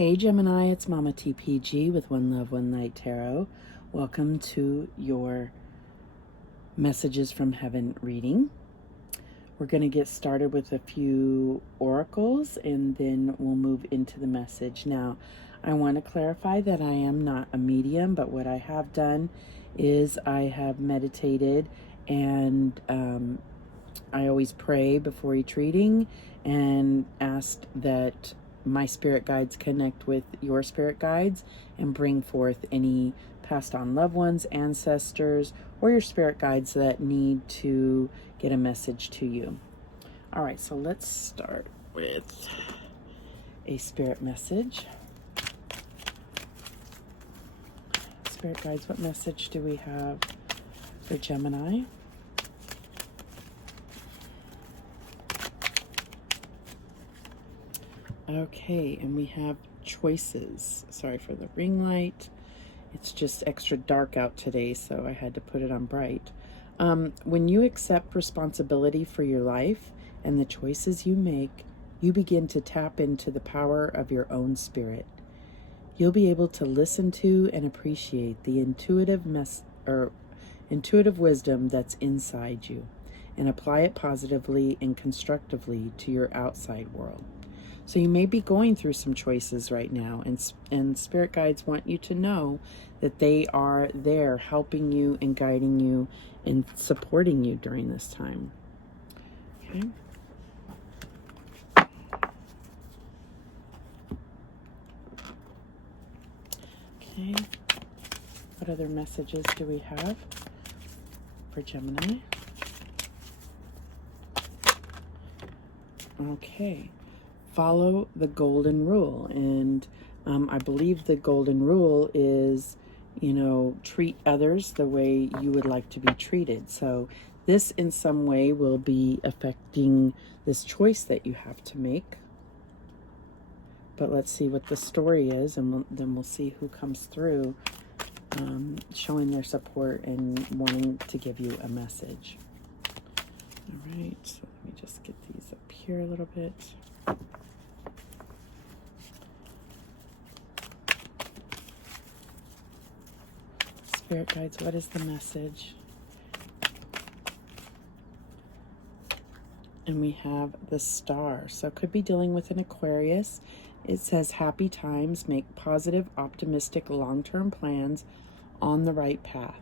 Hey Gemini, it's Mama TPG with One Love, One Light Tarot. Welcome to your Messages from Heaven reading. We're going to get started with a few oracles and then we'll move into the message. Now, I want to clarify that I am not a medium, but what I have done is I have meditated and I always pray before each reading and asked that my spirit guides connect with your spirit guides and bring forth any passed on loved ones, ancestors, or your spirit guides that need to get a message to you. All right, so let's start with a spirit message. Spirit guides, what message do we have for Gemini? Okay, and we have choices. Sorry for the ring light. It's just extra dark out today, so I had to put it on bright. When you accept responsibility for your life and the choices you make, you begin to tap into the power of your own spirit. You'll be able to listen to and appreciate the intuitive wisdom that's inside you and apply it positively and constructively to your outside world. So you may be going through some choices right now, and spirit guides want you to know that they are there helping you and guiding you and supporting you during this time. Okay. Okay. What other messages do we have for Gemini? Okay. Follow the golden rule, and I believe the golden rule is, treat others the way you would like to be treated. So this in some way will be affecting this choice that you have to make. But let's see what the story is, and then we'll see who comes through showing their support and wanting to give you a message. All right, so let me just get these up here a little bit. Spirit guides, what is the message? And we have the Star. So it could be dealing with an Aquarius. It says, happy times, make positive, optimistic, long-term plans on the right path.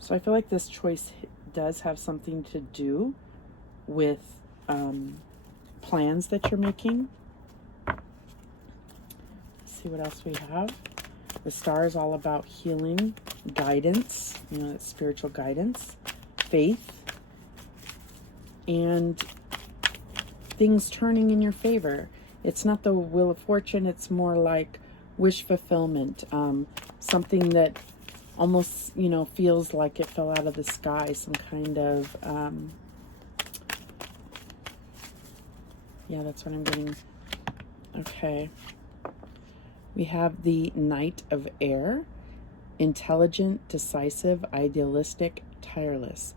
So I feel like this choice does have something to do with plans that you're making. Let's see what else we have. The Star is all about healing, guidance, it's spiritual guidance, faith, and things turning in your favor. It's not the Wheel of Fortune, it's more like wish fulfillment, something that almost, feels like it fell out of the sky, some kind of, yeah, that's what I'm getting. Okay. We have the Knight of Air, intelligent, decisive, idealistic, tireless.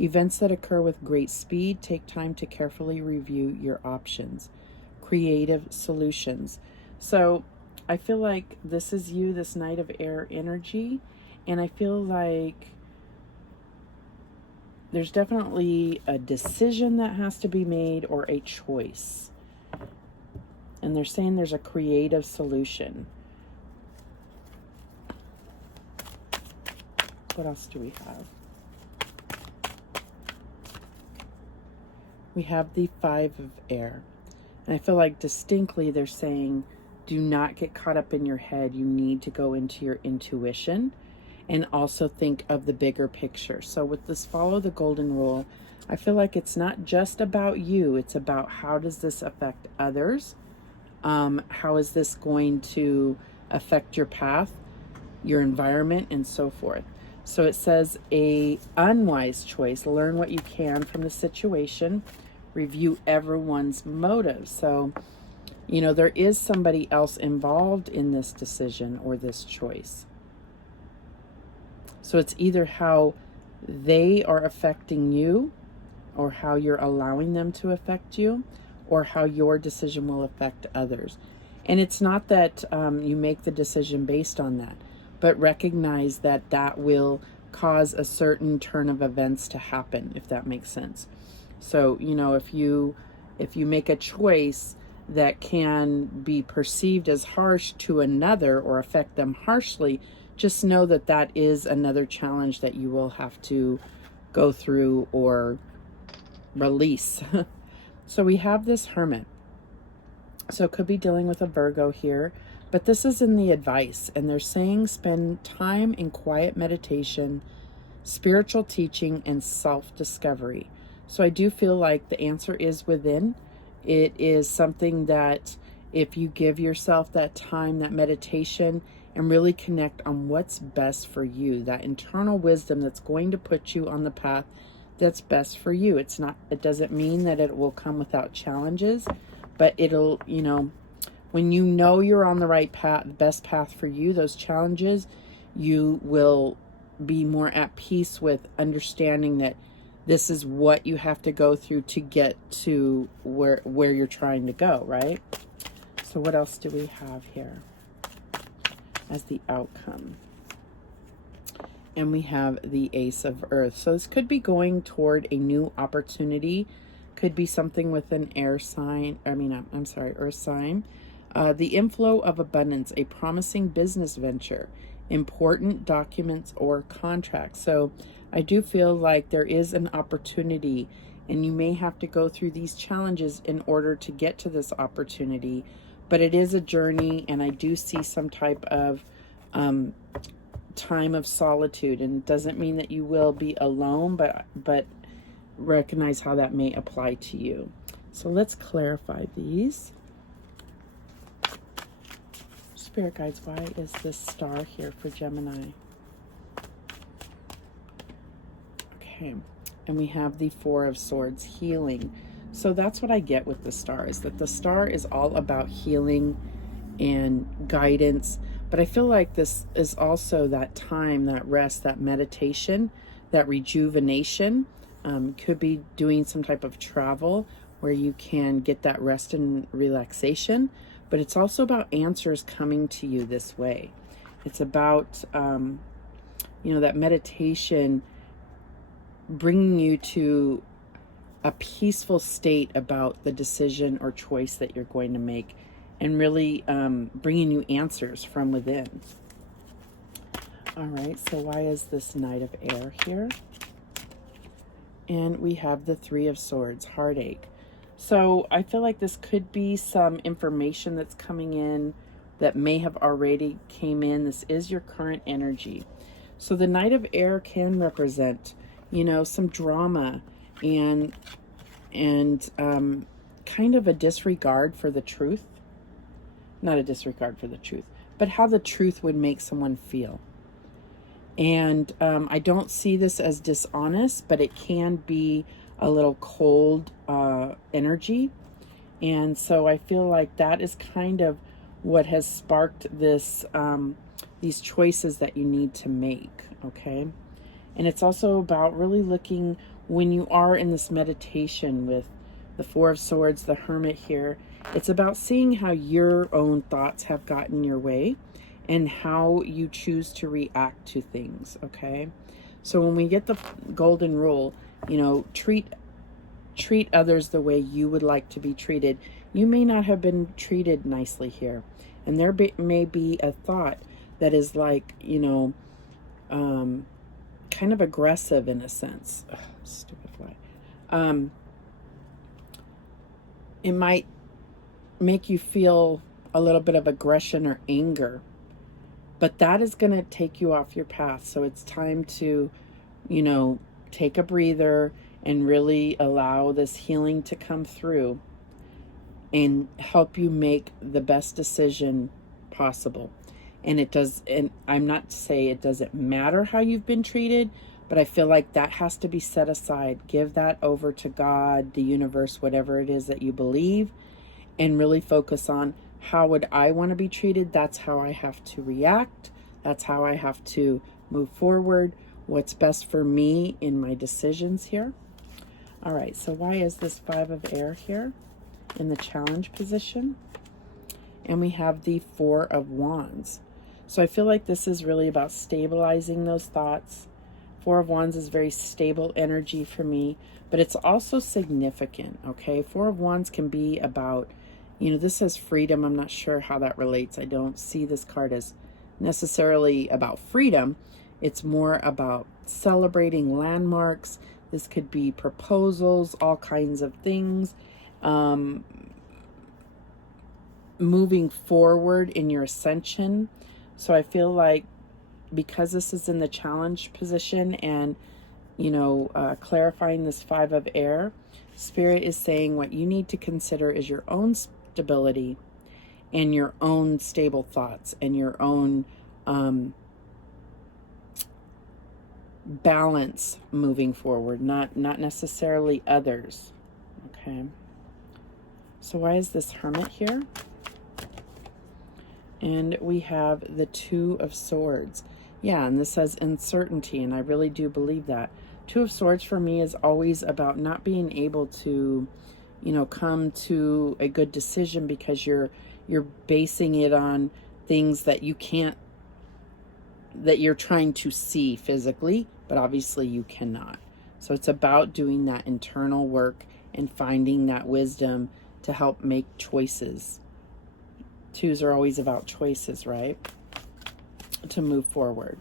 Events that occur with great speed, take time to carefully review your options. Creative solutions. So I feel like this is you, this Knight of Air energy, and I feel like there's definitely a decision that has to be made or a choice. And they're saying there's a creative solution. What else do we have? We have the Five of Air. And I feel like distinctly they're saying, do not get caught up in your head. You need to go into your intuition and also think of the bigger picture. So with this follow the golden rule, I feel like it's not just about you. It's about how does this affect others? How is this going to affect your path, your environment, and so forth? So it says a unwise choice. Learn what you can from the situation. Review everyone's motives. So, there is somebody else involved in this decision or this choice. So it's either how they are affecting you or how you're allowing them to affect you, or how your decision will affect others. And it's not that you make the decision based on that, but recognize that that will cause a certain turn of events to happen, if that makes sense. So, you know, if you make a choice that can be perceived as harsh to another or affect them harshly, just know that that is another challenge that you will have to go through or release. So we have this Hermit. So it could be dealing with a Virgo here, but this is in the advice, and they're saying spend time in quiet meditation, spiritual teaching, and self-discovery. So I do feel like the answer is within. It is something that if you give yourself that time, that meditation, and really connect on what's best for you, that internal wisdom that's going to put you on the path that's best for you. It doesn't mean that it will come without challenges, but it'll, you know, when you know you're on the right path, the best path for you, those challenges, you will be more at peace with understanding that this is what you have to go through to get to where you're trying to go, right? So what else do we have here as the outcome? And we have the Ace of Earth. So this could be going toward a new opportunity. Could be something with an earth sign. The inflow of abundance, a promising business venture, important documents or contracts. So I do feel like there is an opportunity, and you may have to go through these challenges in order to get to this opportunity, but it is a journey, and I do see some type of time of solitude, and it doesn't mean that you will be alone, but recognize how that may apply to you. So let's clarify these. Spirit guides, why is this star here for Gemini? Okay, and we have the Four of Swords, healing. So that's what I get with the star, is that the star is all about healing and guidance. But I feel like this is also that time, that rest, that meditation, that rejuvenation. Could be doing some type of travel where you can get that rest and relaxation. But it's also about answers coming to you this way. It's about, you know, that meditation bringing you to a peaceful state about the decision or choice that you're going to make, and really bringing you answers from within. All right, so why is this Knight of Air here? And we have the Three of Swords, heartache. So I feel like this could be some information that's coming in that may have already came in. This is your current energy. So the Knight of Air can represent, you know, some drama and kind of a disregard for the truth. Not a disregard for the truth, but how the truth would make someone feel. And I don't see this as dishonest, but it can be a little cold energy. And so I feel like that is kind of what has sparked this these choices that you need to make, okay? And it's also about really looking, when you are in this meditation with the Four of Swords, the Hermit here, it's about seeing how your own thoughts have gotten your way and how you choose to react to things, okay? So when we get the golden rule, you know, treat others the way you would like to be treated. You may not have been treated nicely here. And there may be a thought that is like, you know, kind of aggressive in a sense. Ugh, stupid fly. It might make you feel a little bit of aggression or anger, but that is going to take you off your path. So it's time to, you know, take a breather and really allow this healing to come through and help you make the best decision possible. And it does, and I'm not to say it doesn't matter how you've been treated, but I feel like that has to be set aside. Give that over to God, the universe, whatever it is that you believe, and really focus on, how would I want to be treated? That's how I have to react. That's how I have to move forward. What's best for me in my decisions here. All right, so why is this Five of Air here in the challenge position? and we have the Four of Wands. So I feel like this is really about stabilizing those thoughts. Four of Wands is very stable energy for me, but it's also significant, okay? Four of Wands can be about, this says freedom. I'm not sure how that relates. I don't see this card as necessarily about freedom. It's more about celebrating landmarks. This could be proposals, all kinds of things. Moving forward in your ascension. So I feel like because this is in the challenge position and, clarifying this Five of Air, Spirit is saying what you need to consider is your own stability and your own stable thoughts and your own balance moving forward, not necessarily others. Okay. So why is this Hermit here? And we have the Two of Swords. Yeah, and this says uncertainty, and I really do believe that. Two of Swords for me is always about not being able to, come to a good decision because you're basing it on things that you can't, that you're trying to see physically, but obviously you cannot. So it's about doing that internal work and finding that wisdom to help make choices. Twos are always about choices, right? To move forward.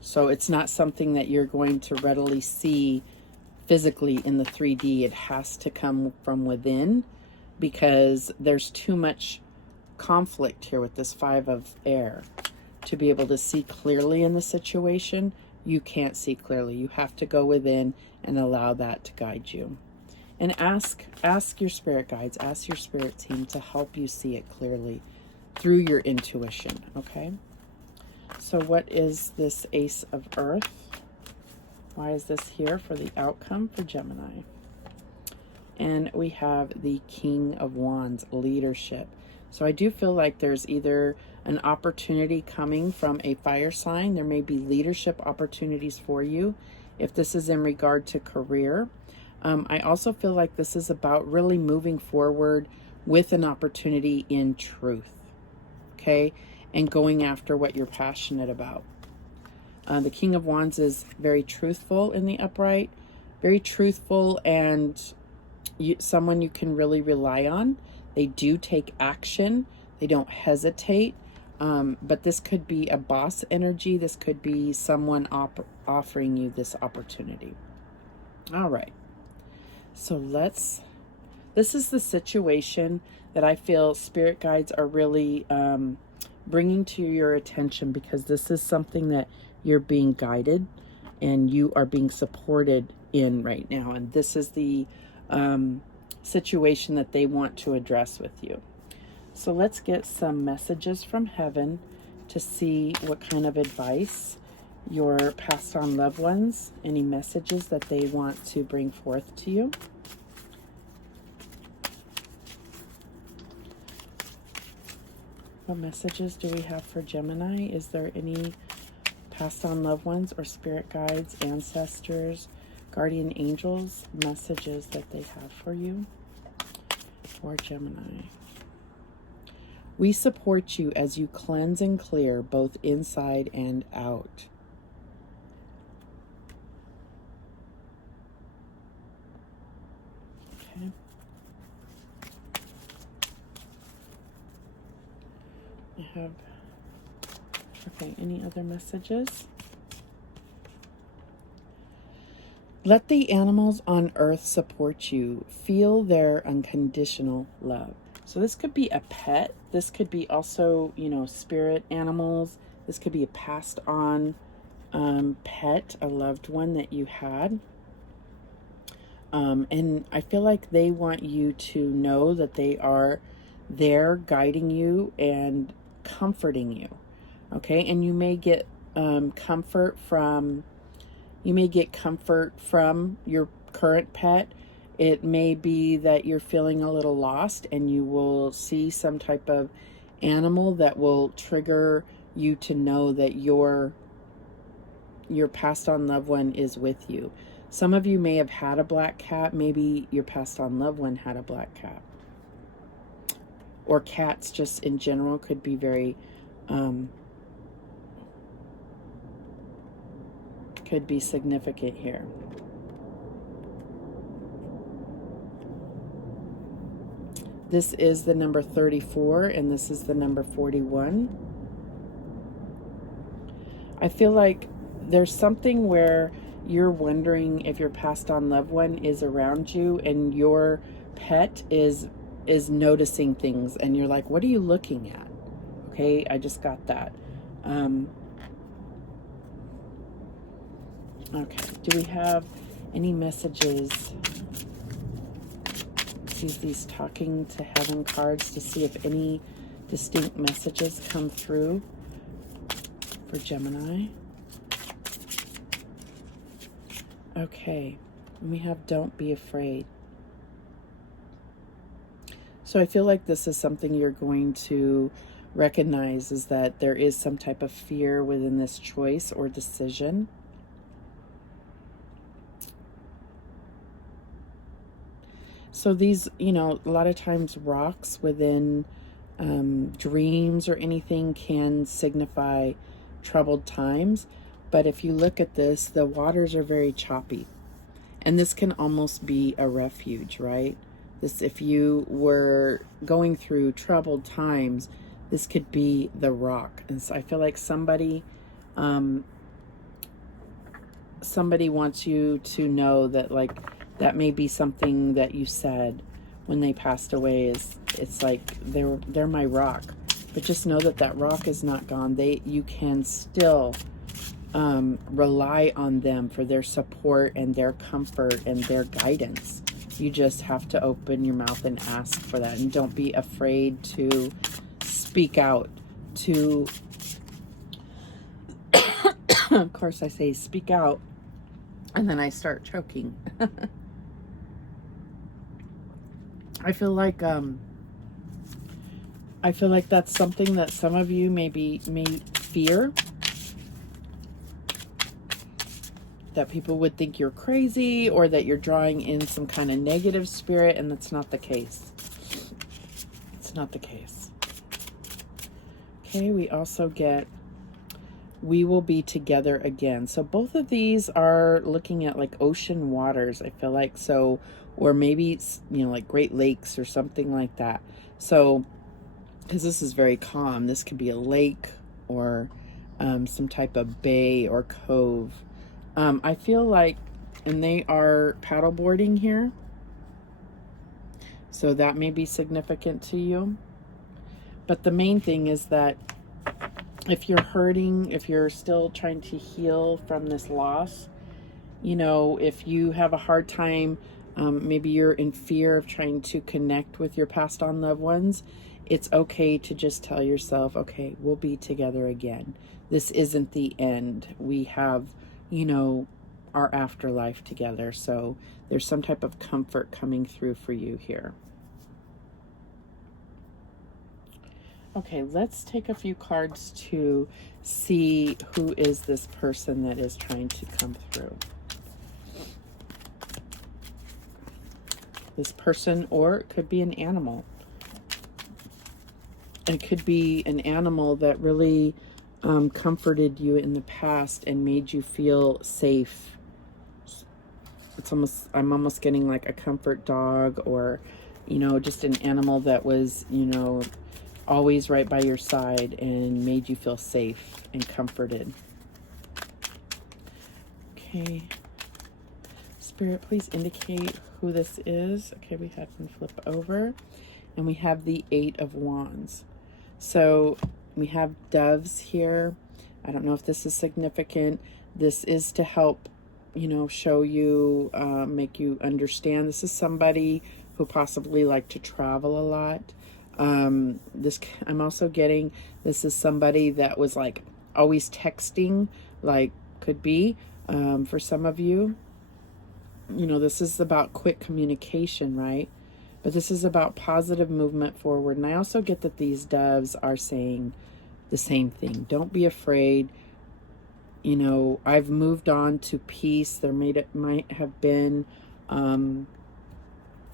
So it's not something that you're going to readily see physically in the 3D. It has to come from within because there's too much conflict here with this Five of Air. To be able to see clearly in the situation, you can't see clearly. You have to go within and allow that to guide you. And ask your spirit guides, ask your spirit team to help you see it clearly through your intuition, okay? So what is this Ace of Earth? Why is this here for the outcome for Gemini? And we have the King of Wands, leadership. So I do feel like there's either an opportunity coming from a fire sign. There may be leadership opportunities for you if this is in regard to career. I also feel like this is about really moving forward with an opportunity in truth, okay? And going after what you're passionate about. The King of Wands is very truthful in the upright, very truthful, and someone you can really rely on. They do take action. They don't hesitate. But this could be a boss energy. This could be someone offering you this opportunity. All right. So this is the situation that I feel spirit guides are really bringing to your attention, because this is something that you're being guided and you are being supported in right now. And this is the situation that they want to address with you. So let's get some messages from heaven to see what kind of advice your passed on loved ones, any messages that they want to bring forth to you. What messages do we have for Gemini? Is there any passed on loved ones or spirit guides, ancestors, guardian angels, messages that they have for you for Gemini? We support you as you cleanse and clear both inside and out. Okay. I have, okay, any other messages? Let the animals on earth support you. Feel their unconditional love. So this could be a pet. This could be also, spirit animals. This could be a passed on pet, a loved one that you had. And I feel like they want you to know that they are there guiding you and comforting you. Okay. And you may get comfort from your current pet. It may be that you're feeling a little lost and you will see some type of animal that will trigger you to know that your passed on loved one is with you. Some of you may have had a black cat. Maybe your passed on loved one had a black cat. or cats just in general could be very, could be significant here. This is the number 34, and this is the number 41. I feel like there's something where you're wondering if your passed on loved one is around you, and your pet is noticing things, and you're like, what are you looking at? Okay, I just got that. Okay, do we have any messages? Use these talking to heaven cards to see if any distinct messages come through for Gemini. Okay, and we have don't be afraid. So I feel like this is something you're going to recognize, is that there is some type of fear within this choice or decision. So these, you know, a lot of times rocks within dreams or anything can signify troubled times. But if you look at this, the waters are very choppy. And this can almost be a refuge, right? This, if you were going through troubled times, this could be the rock. And so I feel like somebody wants you to know that, like, that may be something that you said when they passed away, is it's like they're my rock. But just know that that rock is not gone. You can still rely on them for their support and their comfort and their guidance. You just have to open your mouth and ask for that, and don't be afraid to speak out. To of course I say speak out, and then I start choking. I feel like that's something that some of you may fear, that people would think you're crazy, or that you're drawing in some kind of negative spirit, and that's not the case. It's not the case. Okay, we also get we will be together again. So both of these are looking at like ocean waters, I feel like. So, or maybe it's, you know, like Great Lakes or something like that. So, because this is very calm, this could be a lake or some type of bay or cove. I feel like, and they are paddleboarding here. So that may be significant to you. But the main thing is that if you're hurting, if you're still trying to heal from this loss, you know, if you have a hard time, maybe you're in fear of trying to connect with your passed on loved ones, it's okay to just tell yourself, okay, we'll be together again. This isn't the end. We have, you know, our afterlife together. So there's some type of comfort coming through for you here. Okay, let's take a few cards to see who is this person that is trying to come through. This person, or it could be an animal. It could be an animal that really comforted you in the past and made you feel safe. It's almost, I'm almost getting like a comfort dog, or, you know, just an animal that was, you know, always right by your side and made you feel safe and comforted. Okay. Spirit, please indicate who this is. Okay, we have them flip over. And we have the 8 of Wands. So we have doves here. I don't know if this is significant. This is to help, you know, show you, make you understand. This is somebody who possibly like to travel a lot. I'm also getting, this is somebody that was like always texting, like could be, for some of you, you know, this is about quick communication, right? But this is about positive movement forward. And I also get that these doves are saying the same thing. Don't be afraid. You know, I've moved on to peace. Might have been,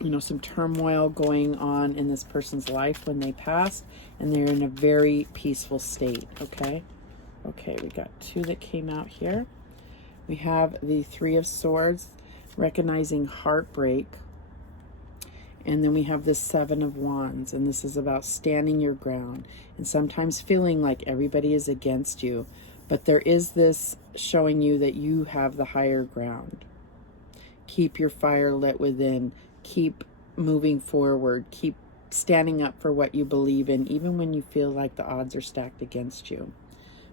you know, some turmoil going on in this person's life when they passed, and they're in a very peaceful state, okay? Okay, we got 2 that came out here. We have the 3 of Swords, recognizing heartbreak. And then we have this 7 of Wands, and this is about standing your ground and sometimes feeling like everybody is against you. But there is this showing you that you have the higher ground. Keep your fire lit within. Keep moving forward. Keep standing up for what you believe in, even when you feel like the odds are stacked against you.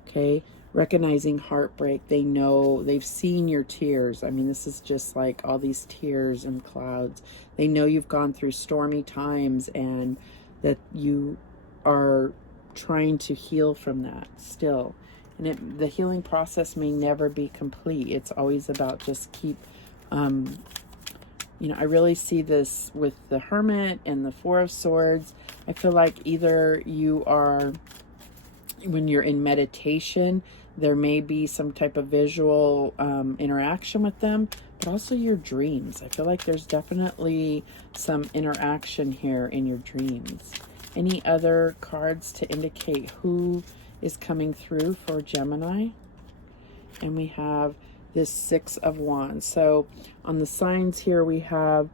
Okay? Recognizing heartbreak. They know, they've seen your tears. I mean, this is just like all these tears and clouds. They know you've gone through stormy times and that you are trying to heal from that still. And the healing process may never be complete. It's always about just keep, you know, I really see this with the Hermit and the 4 of Swords. I feel like either you are, when you're in meditation, there may be some type of visual interaction with them, but also your dreams. I feel like there's definitely some interaction here in your dreams. Any other cards to indicate who is coming through for Gemini? And we have this 6 of Wands. So on the signs here, we have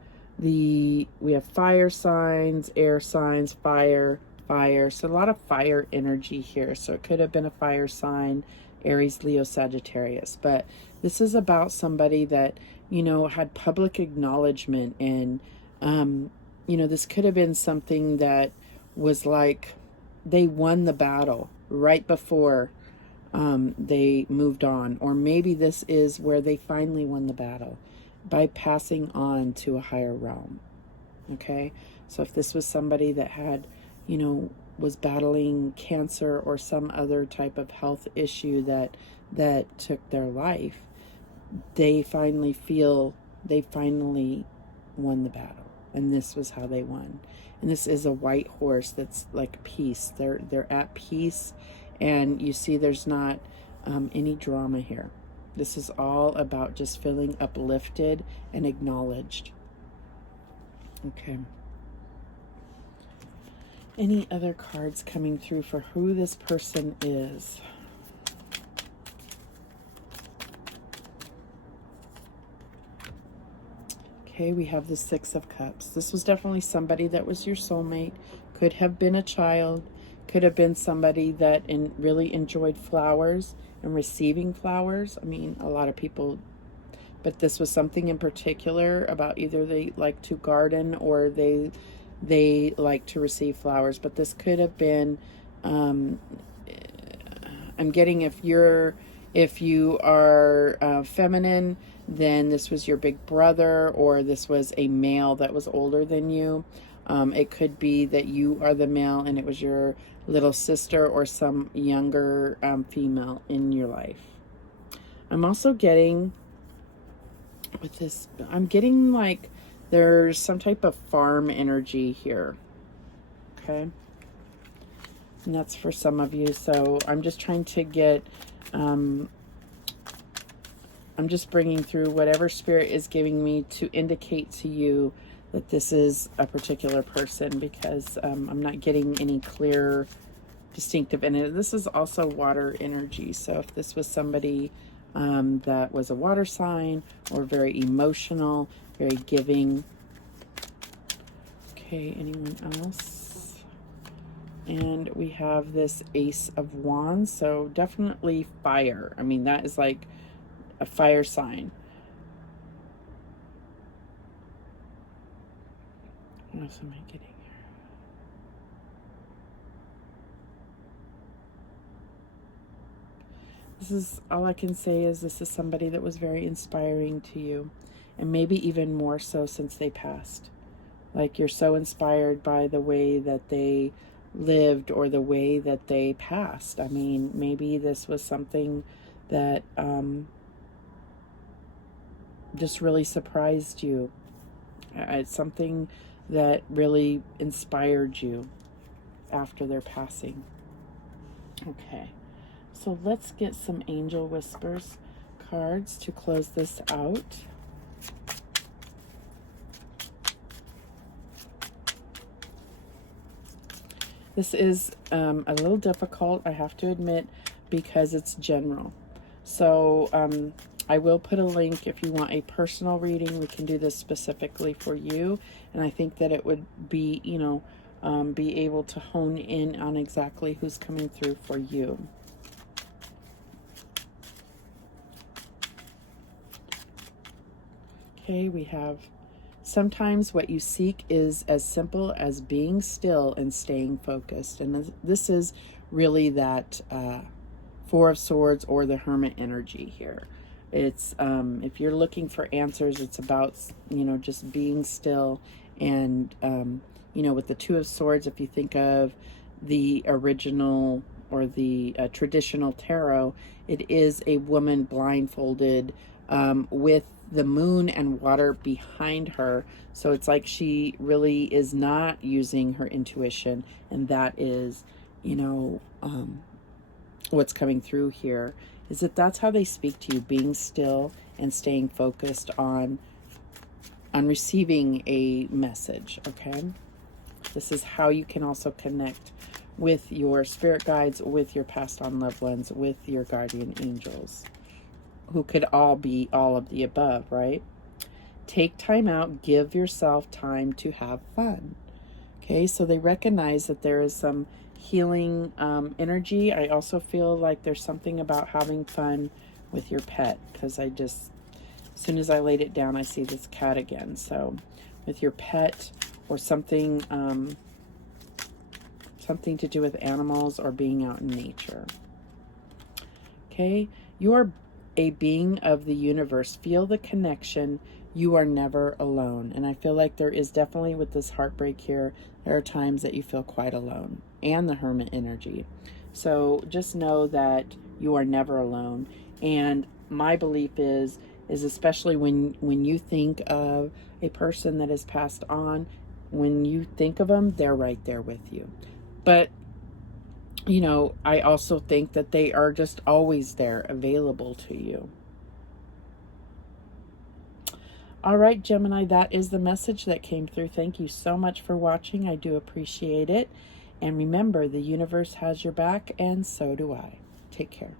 fire signs, air signs, fire. So a lot of fire energy here. So it could have been a fire sign, Aries, Leo, Sagittarius. But this is about somebody that, you know, had public acknowledgement. And, you know, this could have been something that was like they won the battle right before they moved on. Or maybe this is where they finally won the battle by passing on to a higher realm. Okay? So if this was somebody that had, you know, was battling cancer or some other type of health issue that took their life, they finally feel they finally won the battle. And this was how they won. And this is a white horse that's like peace. They're at peace, and you see there's not any drama here. This is all about just feeling uplifted and acknowledged. Okay. Any other cards coming through for who this person is? Okay, we have the 6 of Cups. This was definitely somebody that was your soulmate. Could have been a child. Could have been somebody that really enjoyed flowers and receiving flowers. I mean, a lot of people, but this was something in particular about either they like to garden or they like to receive flowers. But this could have been, I'm getting if you are feminine, then this was your big brother, or this was a male that was older than you. It could be that you are the male and it was your little sister or some younger female in your life. I'm also getting with this, I'm getting like there's some type of farm energy here. Okay. And that's for some of you. So I'm just trying to get, I'm just bringing through whatever spirit is giving me to indicate to you that this is a particular person, because I'm not getting any clear, distinctive. And this is also water energy. So if this was somebody that was a water sign or very emotional, very giving. Okay, anyone else? And we have this Ace of Wands. So definitely fire. I mean, that is like a fire sign. What else am I getting here? This is, all I can say is this is somebody that was very inspiring to you, and maybe even more so since they passed. Like, you're so inspired by the way that they lived or the way that they passed. I mean, maybe this was something that just really surprised you. It's something that really inspired you after their passing. Okay, so let's get some Angel Whispers cards to close this out. This is a little difficult, I have to admit, because it's general. So I will put a link if you want a personal reading. We can do this specifically for you. And I think that it would be, you know, be able to hone in on exactly who's coming through for you. Okay, we have, sometimes what you seek is as simple as being still and staying focused. And this is really that Four of Swords or the Hermit energy here. It's if you're looking for answers, it's about, you know, just being still. And you know, with the Two of Swords, if you think of the original or the traditional tarot, it is a woman blindfolded with the moon and water behind her. So it's like she really is not using her intuition, and that is, you know, what's coming through here is that that's how they speak to you, being still and staying focused on receiving a message. Okay, this is how you can also connect with your spirit guides, with your passed on loved ones, with your guardian angels, who could all be all of the above, right? Take time out, give yourself time to have fun. Okay, so they recognize that there is some healing energy. I also feel like there's something about having fun with your pet, because I just, as soon as I laid it down, I see this cat again. So with your pet, or something something to do with animals or being out in nature. Okay, you are a being of the universe. Feel the connection. You are never alone. And I feel like there is definitely, with this heartbreak here, there are times that you feel quite alone, and the Hermit energy. So just know that you are never alone. And my belief is especially when you think of a person that has passed on, when you think of them, they're right there with you. But you know, I also think that they are just always there, available to you. All right, Gemini, that is the message that came through. Thank you so much for watching. I do appreciate it. And remember, the universe has your back, and so do I. Take care.